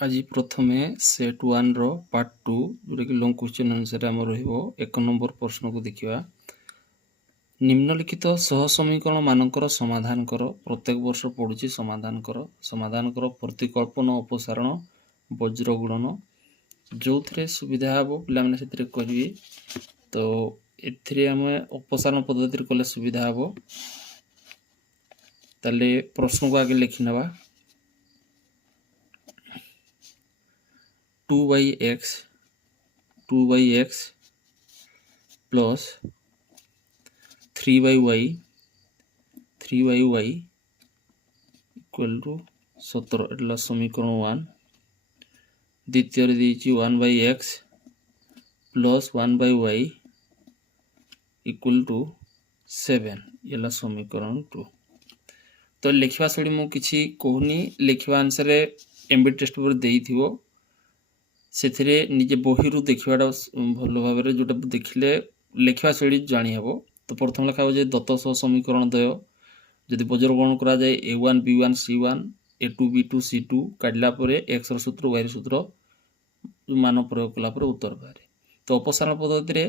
आज प्रथमे सेट 1 रो पार्ट 2 जोटा कि लॉन्ग क्वेश्चन आंसर आम रहिबो 1 नंबर प्रश्न को देखिबा। निम्नलिखित सह समीकरण मानकर समाधान कर। प्रत्येक वर्ष पढुची समाधान कर प्रतिकल्पन अपसारण वज्र गुणन जो थे सुविधा हे पिला माने सेतिरे करिवे। तो एथिरे आमे अपसारण पद्धति कले सुविधा हे। ताले प्रश्न को आगे लिखि नबा। 2x plus 3y equal to 17 एटला समीकरण 1। द्वितीय रे देछि 1/x plus 1/y equal to 7 एला समीकरण 2। तो लिखवा सडी मु किछि कोहुनी लिखवा आंसर एमबी टेस्ट पर देई थिवो से निजे बही रु देखा भल भाव जोटा देखिले लिखा शैली जानी हे। तो प्रथम लिखा हो दत्त सह समीकरण द्वय जदि वज्र ग्रहण करा जाए a1 b1 c1 a2 b2 c2 काटला x सूत्र y सूत्र मान प्रयोग कला उत्तर बाहर। तो अपसारण पद्धति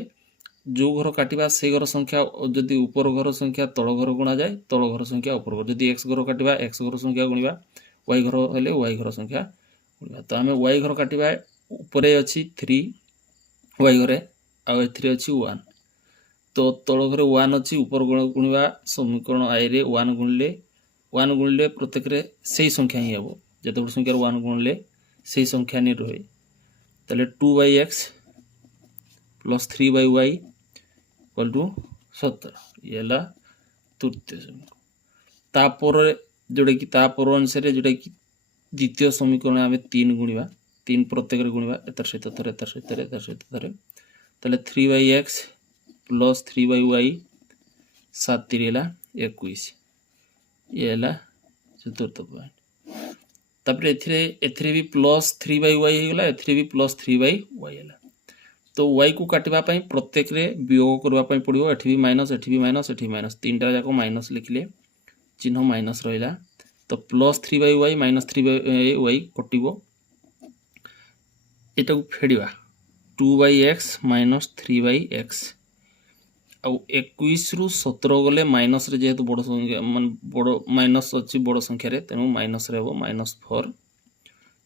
जो घर काटिबा से घर संख्या जदि ऊपर घर संख्या तल घर गुणा जाए तल घर संख्या ऊपर घर जदि x घर काटिबा x घर संख्या गुणिबा y घर हेले y घर संख्या गुणिबा। तो आमे y घर काटिबा ऊपरे अच्छी 3 y घरे आउ एथिरे अच्छी 1। तो तल घरे 1 अच्छी ऊपर गुणिबा समीकरण आई रे 1 गुणिले प्रत्येक रे सेही संख्या ही हेबो। जते बड़ संख्या 1 गुणिले सेही संख्या नि रहे। तले 2x plus 3y equal to 17 येला तृतीय समीकरण। तापर जोडे कि तापर अनुसार जोडे कि द्वितीय समीकरण आमे 3 गुणिबा 3 प्रत्येक रे गुणिबा एतर सहित थरे तले 3x plus 3y 7 तिरेला 21 येला चतुर्थ पॉइंट। तापर एथिरे भी प्लस 3y हेगला एथिरे भी प्लस 3y हेला। तो y को काटिबा पई प्रत्येक रे वियोग करबा पई पड़िबो। एठी भी माइनस एठी भी माइनस एठी माइनस तीनटा जाको माइनस लिखले चिन्ह माइनस रहिला। तो प्लस 3y माइनस 3y कटिबो एटा को फेडिबा 2x माइनस 3x आउ 21 रु 17 गले माइनस रे जेहेतु बड़ संख्या मान बड़ माइनस अछि बड़ संख्या रे तेनु माइनस रे हो -4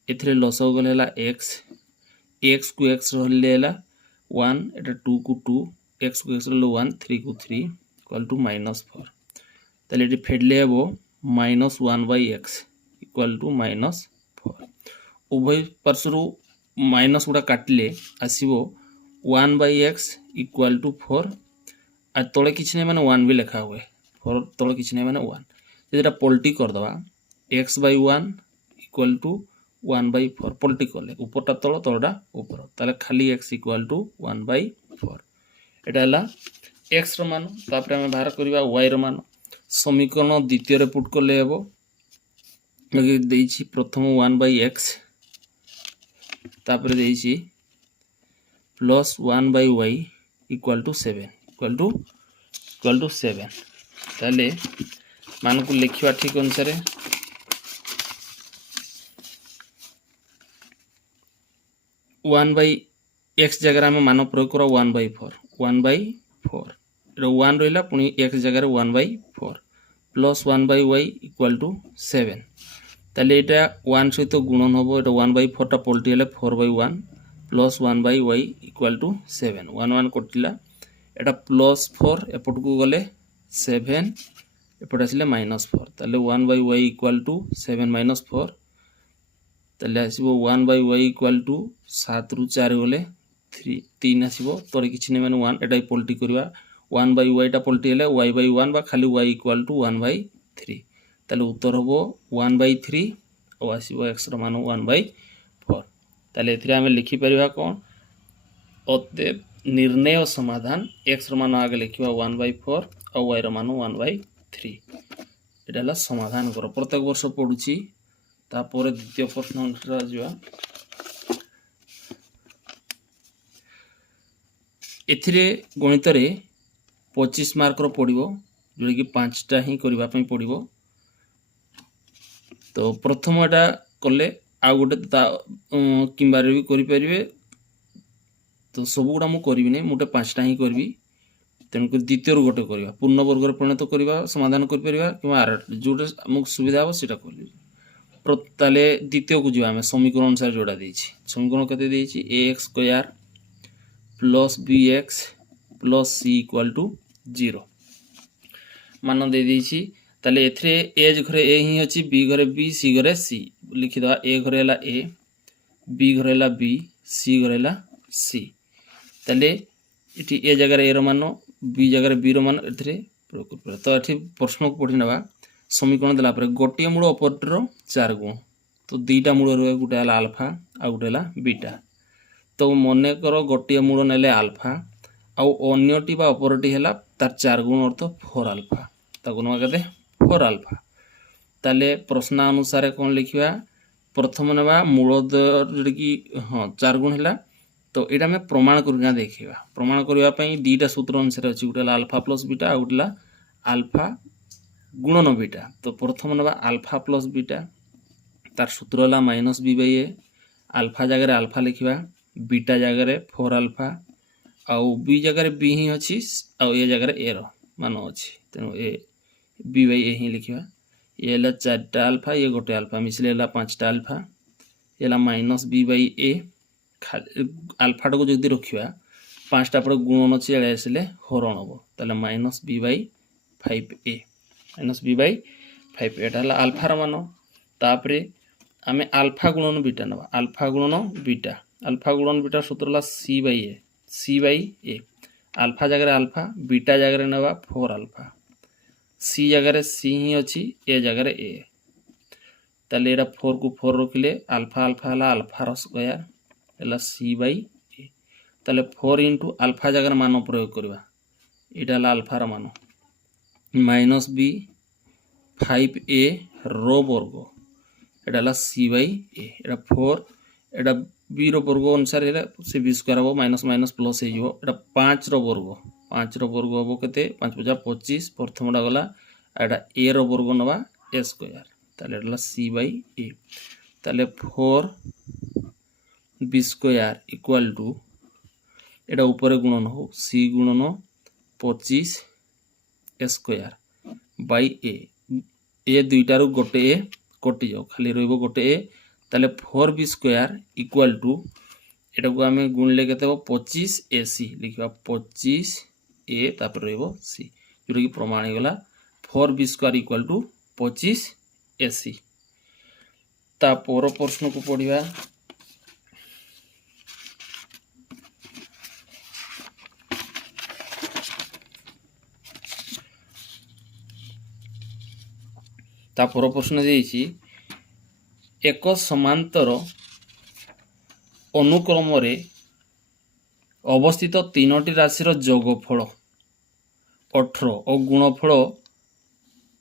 एथिरे लस गले हला x को x रहले हला 1 एटा 2 को 2 x को x रहले 1 3 को 3 इक्वल टू -4। तले एटी फेडले हेबो -1/x इक्वल टू -4। उभय पार्श्वरु माइनस गुड़ा काटिले आसीबो 1/x इक्वल टू 4 आ तले किछि नै माने 1 भी लिखा हुए 4 तले किछि नै माने 1 जेटा पलटी कर दवा x/1 इक्वल टू 1/4 पलटी करले ऊपरटा तल तलटा ऊपर ताले खाली x इक्वल टू 1/4 एटा हला x रो मान। तापर हम बाहर करबा y रो मान। समीकरण द्वितीय रे पुट करले हेबो देछि प्रथम 1/x तापर देछि plus 1/y equal to 7 equal to 7। ताले मान को लिखिबा ठीक अनुसार 1/x जगह में मान प्रयोग करा 1/4 एटा 1 रहिला पुनी x जगह 1/4 प्लस 1/y इक्वल टू 7। ताले एटा 1 सहित गुणन होबो एटा 1/4 टा पलटी हेले 4/1 plus 1/y equal to 7 1 1 कटिला Etah plus 4 एपट को गले 7 एपट आसिले -4 ताले 1/y इक्वल टू 7 -4 ताले आसीबो 1/y इक्वल टू 7 रु 4 गले 3 आसीबो तोरे किछि नै माने 1 एटा पलटी करबा 1/y टा पलटी हेले y/1 बा खाली y इक्वल टू 1/3 ताले उत्तर होबो 1/3 और आसीबो x रो मान 1/4। ताले एथिरे हम लिखि परिबा कोन अतएव निर्णय समाधान x रो मान आगे लिखिबा 1/4 और y रो मान 1/3 एटा ला समाधान करो। प्रत्येक वर्ष पढुची तापर द्वितीय प्रश्न अनुसार जिवा। एथिरे गणित रे 25 मार्क रो पडिबो जोडे कि 5टा ही करबा पई पडिबो। तो प्रथम एटा कले आउ गोटे किंबारे भी करें तो सबुगुड़ा मुझे करी नहीं मोटे 5टा ही करी तेणुक द्वितीय गोटे करवा पूर्ण वर्ग परिणत करवा समाधान कर जोटे आमको सुविधा हम सीटा कर ताले द्वितीय को जी आम समीकरण अनुसार जोड़ा समीकरण के A X square plus B X plus C equal to 0 मान दे ताले एथरे ए घरे ए ही अच्छी बी घरे बी सी घरे सी लिखिद ए घरे ए बी घरे बी सी घरे सी ताले इटी ए जगह ए मान बी जगह बी मान ए तो ये प्रश्न को पढ़ी ना समीकरण देला गोटे मूल अपरटर 4 गुण तो 2टा मूल रहे गोटे आल्फा आ गोटे बीटा तो मनकर गोटे मूल ने आल्फा आउटी अपरटी है तार 4 गुण अर्थ 4 आल्फा ताको ना कहते 4 आल्फा ताले प्रश्न अनुसार कौन लिखा प्रथम ना मूल जोटा कि हाँ 4 गुण है तो यहाँ आम प्रमाण करके देखा प्रमाण करने 2टा सूत्र अनुसार अच्छी गोटे आल्फा प्लस बीटा आ गोटे आल्फा गुणन बीटा तो प्रथम ना आल्फा प्लस बीटा तार सूत्र है minus B by A alpha जगह आल्फा लिखा बीटा जगह 4 आल्फा आउ बी जगह बी ही अच्छी आउ ए जगह ए मान अच्छी तेणु ए बी बाई ए ही लिखा ये 4टा आल्फा ये गोटे आल्फा मिसले 5टा आल्फा ये माइनस बी बाई ए आल्फाटा को जब रखा 5टा पर गुणन अच्छे आसले हरण हम ताले minus B by 5a minus B by 5 एटा है आल्फार मान तापरे आम आल्फा गुणन बीटा ना आल्फा गुणन बीटा सूत्र सी बाई ए आल्फा जगह आल्फा बीटा जगह ना 4 आल्फा सी जगह सी ही अच्छी ए जगह ए ताले एटा 4 को 4 रखिले आल्फा आल्फा है आल्फार स्क्वायर है सी बाई ए ताले 4 इंटू आल्फा जगह मान प्रयोग करवा यहाँ है आल्फार मान माइनस बी 5a रो वर्ग यहाँ है सी बाई ए यहाँ 4 यहाँ बी वर्ग अनुसार से बी स्क्वायर हम माइनस माइनस प्लस हो 5 वर्ग 5 वर्ग हम के 5 × 25 प्रथमटा गला यहाँ ए वर्ग नवा ए स्क्वायर ताले सी बाई ए ताले 4 बी स्क्वायर इक्वाल टू यहाँ ऊपर गुणन हो सी गुणन 25 ए स्क्वायर बाई ए 2टारू गोटे ए कटि जाओ खाली रही गोटे ए ताले 4 बी स्क्वायर इक्वाल टू यहाँ को आम गुणले के 25 ए सी लिखा 25 ए तापर सी जोटा कि प्रमाण होगा 4 बी स्क्वायर इक्वाल टू 25 ए सी तापर प्रश्न को पढ़ा तापर प्रश्न देइछि एक समांतर अनुक्रम रे अवस्थित 3टी राशि जोगफल 18 और गुणफल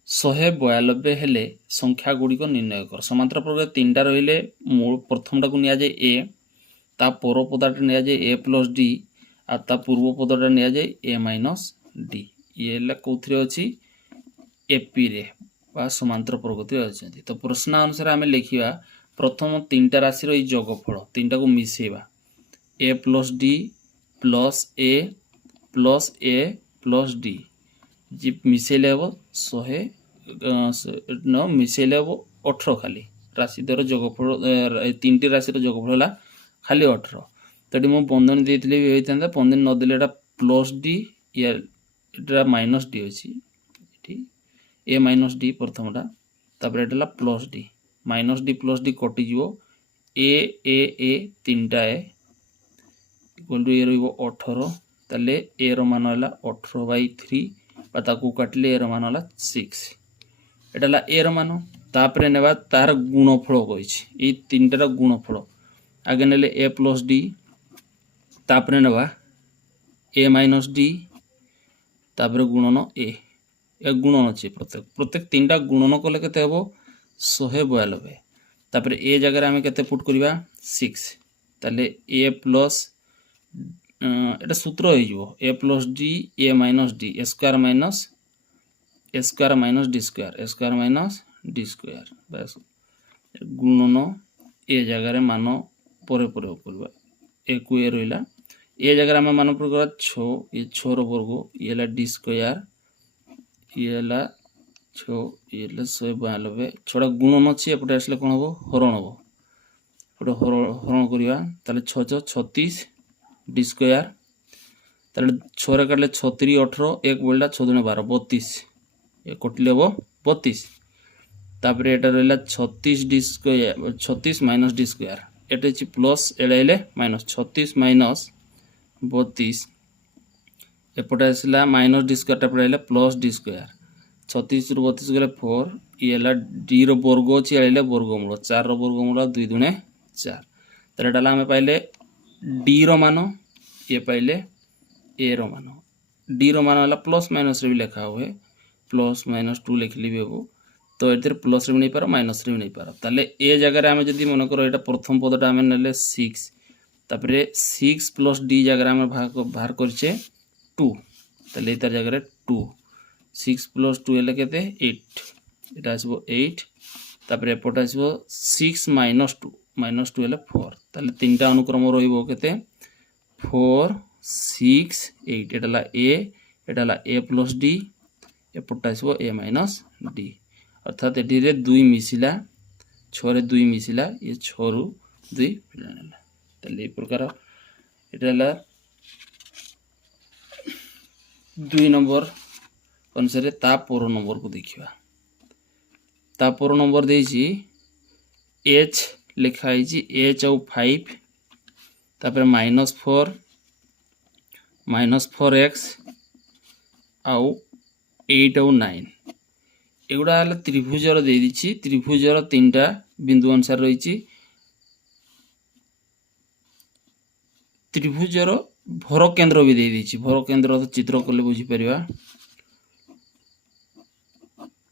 192 हेले संख्या गुड़िक निर्णय कर समांतर प्रकार 3टा रहिले मूल प्रथमटा को निया जाए ए ता पर पदाटा निया जाए ए प्लस डी आ ता पूर्व पदटा निया जाए ए माइनस डी ये कौथिरे अछि एपी रे बा समांतर प्रगति अच्छी तो प्रश्न अनुसार आम लिखा प्रथम 3टा राशि जोगफल 3टा को मिसेवा ए प्लस डी प्लस ए प्लस डी जी मिसेले हम 100 न मिसेले हम 18 खाली राशि द्वारा जोगफल 3टी राशि जोगफल है खाली 18 तो ये मुझे बंधन देती होता बंधन नदेले प्लस डी या माइनस डी अच्छी ए माइनस डी प्रथमटा तापर एटा plus D minus D plus D कटिज ए 3टा ए इक्वल टू ए रही 18 ताले ए मान है 18/3 काटिले ए मान है 6 एटा ए मान तापर नेबा तार गुणफल कही 3टार गुणफल आगे नेले ए प्लस डी तापर नेबा ए माइनस डी तापर गुणन ए गुणन अच्छे प्रत्येक 3टा गुणन कले के 192 तापर ए जगह आम के पुट करवा 6 ताले ए प्लस एटा सूत्र हो A plus D A minus D A square minus D square minus D square बस गुणन ए जगह मान पर करवा ए को ए रहा ए जगह आम मान पर करवा 6 ये 6 वर्ग ये है डी स्क्वायर ये है 6 ये 192 छड़ा गुणन अच्छी एपटे आसले कौन हम हरण हम एपटे हरण करवा 6 6 36 डी स्क्वायर ताले 6 रे काटले 36 18 1 बोलला 6 दुने 12 32 ये कटले हम 32 तापर एटा रहला 36 D square 36 minus D square एटा छि प्लस एले माइनस 36 माइनस 32 एपटे आसला माइनस डी स्क्वायर तापर आइला प्लस डी स्क्वायर 36 रु 32 गले 4 ये है डी रो वर्ग अच्छी आइले वर्गमूल 4 रो वर्गमूल 2 दुने 4 ताले एटा आमे पाइले डी रो मान ये पाइले ए रो मान डी रो मान है प्लस माइनस रे भी लिखा हुए प्लस माइनस 2 लिखली भी हम तो ये प्लस रे भी नहीं पार माइनस रे भी नहीं पार ताले ए जगह आम जब मन कर ये प्रथम पदटा आम ना 6 तापर 6 प्लस डी जगह आम बाहर करे 2 ताले तार जगह 2 6 प्लस 2 है के 8 ये आसो 8 तापर एपटे आसो 6 माइनस 2 है 4 ताले 3टा अनुक्रम रही 4 6 8 एटा एटा ए प्लस डी एपटे आसो ए माइनस डी अर्थात ये 2 मिसिला 6 रे 2 मिसिला ये 6 रु 2 फिलाणला ताले प्रकार एटा 2 नंबर अनुसार ता पर नंबर को देखिए ता पर नंबर देछि एच लिखाई एच आउ 5 तापर -4 आउ 8 आउ 9 एगुड़ा है त्रिभुजर दे दी त्रिभुजर 3टा बिंदु अनुसार रही त्रिभुजर भर केन्द्र भी दे दी भर केन्द्र चित्र कले बुझीपर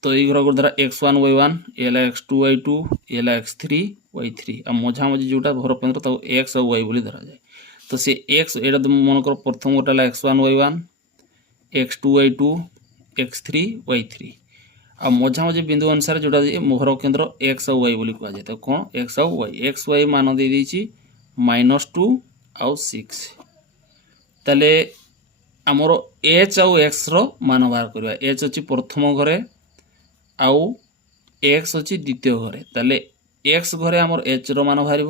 तो ये घर द्वारा x1 y1 ये x2 y2 ये x3 y3 आ मझा मझी जोटा भर केन्द्र तो x और y बोली धरा जाए तो से x एटा मन कर प्रथम गोटा x1 y1 x2 y2 x3 y3 आ मझा मझी बिंदु अनुसार जोटा भर केन्द्र x और y बोली कहा जाए तो कौन x और y मान दे दी -2 आउ 6 ताले आमर h आउ x रो मान बाहर करवा h अच्छी प्रथम घरे आउ x अच्छी द्वितीय घरे ताले x घरे आमर h रो मान बाहर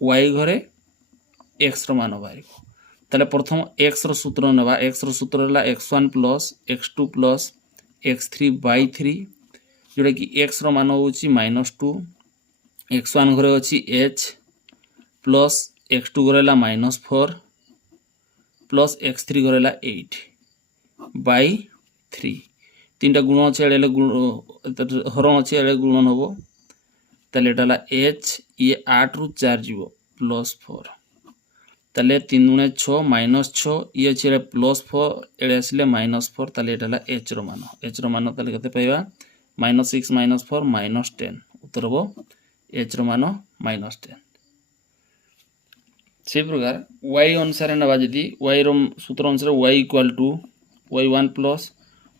y घरे x रो मान बाहर ताले प्रथम x रो सूत्र नेबा x रो सूत्र है x1 plus x2 plus x3 by 3 जोटा कि x रो मान होची -2 x1 घरे अच्छी h प्लस x2 घरे -4 प्लस x3 घरे 8 बाई 3 3टा गुण अच्छे हरण अच्छे गुणन हम ताले एटा h ये 8 रु 4 जीव +4 ताले 3 गुणे 6 -6 ये अच्छे +4 एड़े आसले -4 ताले एटा h रो मान ताले केते पाइबा -6 -4 -10 उत्तर हो h रो मान -10 से प्रकार y अनुसार नवा जदि y रो सूत्र अनुसार y = y1 plus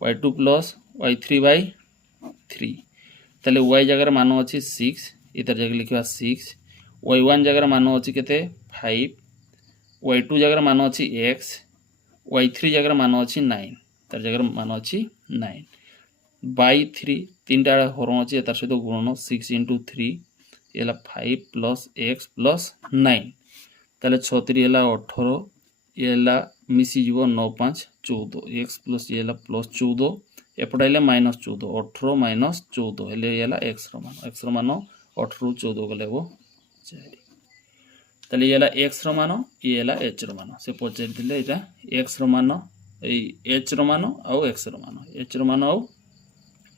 y2 plus y3 by 3 ताले y जगह मान अच्छी 6 इतर जगह लिखा 6 y1 जगह मान अच्छी केते 5 y2 जगह मान अच्छी x y3 जगह मान अच्छी 9 तार जगह मान अच्छी 9 बाई 3 3टा हरण अच्छी तार सहित गुणन 6 × 3 ये 5 प्लस x प्लस 9 ताले 6 3 है 18 ये मिसी जीव 9 5 14 x प्लस ये प्लस 14 एपटे आइले -14 18 -14 हेले ये x रो मान 18 रु 14 गले वो 4 ताले ये x रो मान ये h रो मान से पचारि दिले एटा x रो मान h रो मान आउ x रो मान h रो मान आउ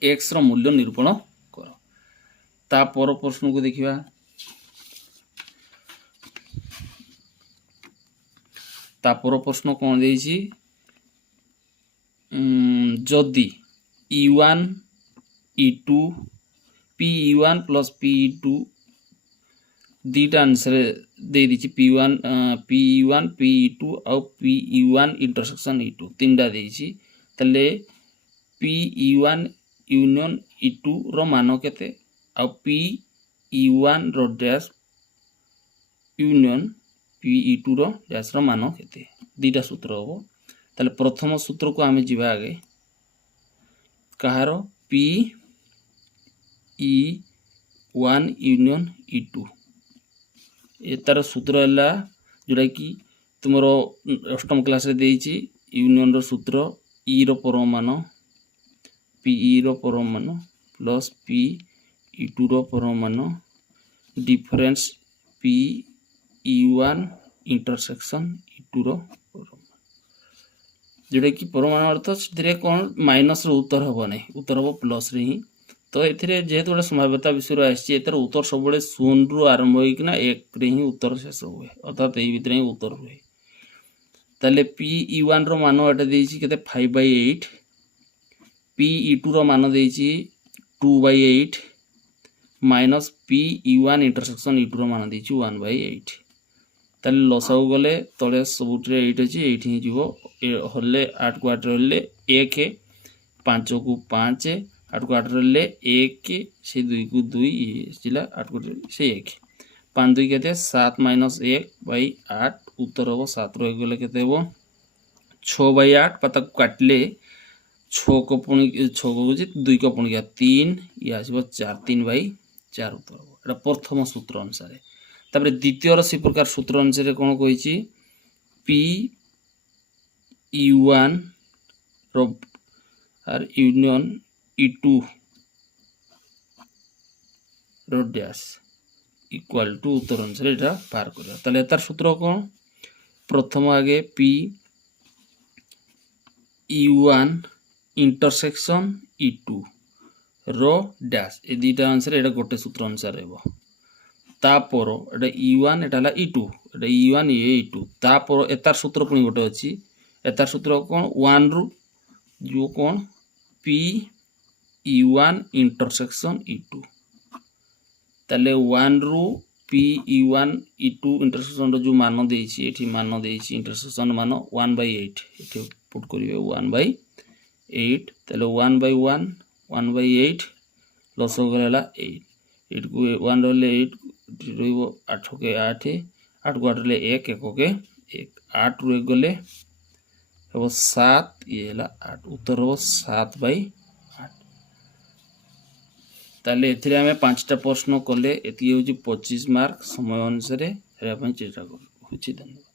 x रो मूल्य निरूपण कर ता पर प्रश्न को देखिबा तापर प्रश्न कौन देछि जदि e1 e2 pe1 plus pe2 दीटा answer दे दी p1 pe1 pe2 आउ pe1 इंटरसेक्शन e2 तीनटा देछि तले pe1 यूनियन e2 रो मान केते आउ pe1 रो dash union P E two dash मान केते दीटा सूत्र हम ताले प्रथम सूत्र को आम जा आगे कहार P E one union E to ए तार सूत्र है जोटा कि तुम अष्टम क्लास रे देइछि यूनियन सूत्र इ परम मान पी इ परम मान प्लस पी इ टू परम मान difference P E one intersection इ टू परम जोटा कि परमाणु अर्थ से कौन माइनस उत्तर हम ना उत्तर हम प्लस रे ही तो ये जेहेतु गोटे संभाव्यता विषय आसर उत्तर सब शून्य रु आरंभ होना एक रे ही उत्तर शेष हुए अर्थात यही भितर ही उत्तर हुए ताले पी इ वन मान एटा देछि केते 5/8 पी इ टू मान देछि 2/8 minus P E one intersection इ टू मान देछि 1/8 ताले लसाऊ गले तले सबुट्रे 8 अछि 8 ही जीवो हल्ले 8 को 8 हल्ले 1 5 को 5 8 को 8 हल्ले 1 से 2 को 2 जिला 8 को से 1 5 2 केते 7 माइनस 1/8 उत्तर हम 7 रह गले केते हो 6/8 पता काटले 6 को पुणी 6 को 2 को पुणी 3 ये आसो 4 3/4 उत्तर हम एटा प्रथम सूत्र अनुसार तापर द्वितीय सी प्रकार सूत्र अनुसार कौन कही P E one R union E two dash equal to उत्तर अनुसार यहाँ बाहर कर ताले तार सूत्र कौन प्रथम आगे पी इ वन इंटरसेक्शन इ टू डैश ए दुटा अनुसार यहाँ गोटे सूत्र अनुसार है तापर एटा इ1 एटा इ टू एटा इ1 ये इ2 तापर एतार सूत्र पुणी गोटे अच्छी एतार सूत्र कौन 1 रु जो कौन पी इ1 इंटरसेक्शन इ2 ताले 1 रु पी इ1 इ2 इंटरसेक्शन जो मान देछि एठी मान देछि इंटरसेक्शन मान 1/8 एठी पुट करिवे 1/8 ताले 1/1 1/8 लस हो गला 8 8 को 1 रहले 8 रहिबो 8 के 8 8 को 8 रहले 1 1 के 1 8 रह गले हम 7 ये हला 8 उत्तर हम 7/8 ताले एथिरे हमें 5टा प्रश्न कले एति होची 25 मार्क समय अनुसार हेरा पई चेष्टा करू होची। धन्यवाद।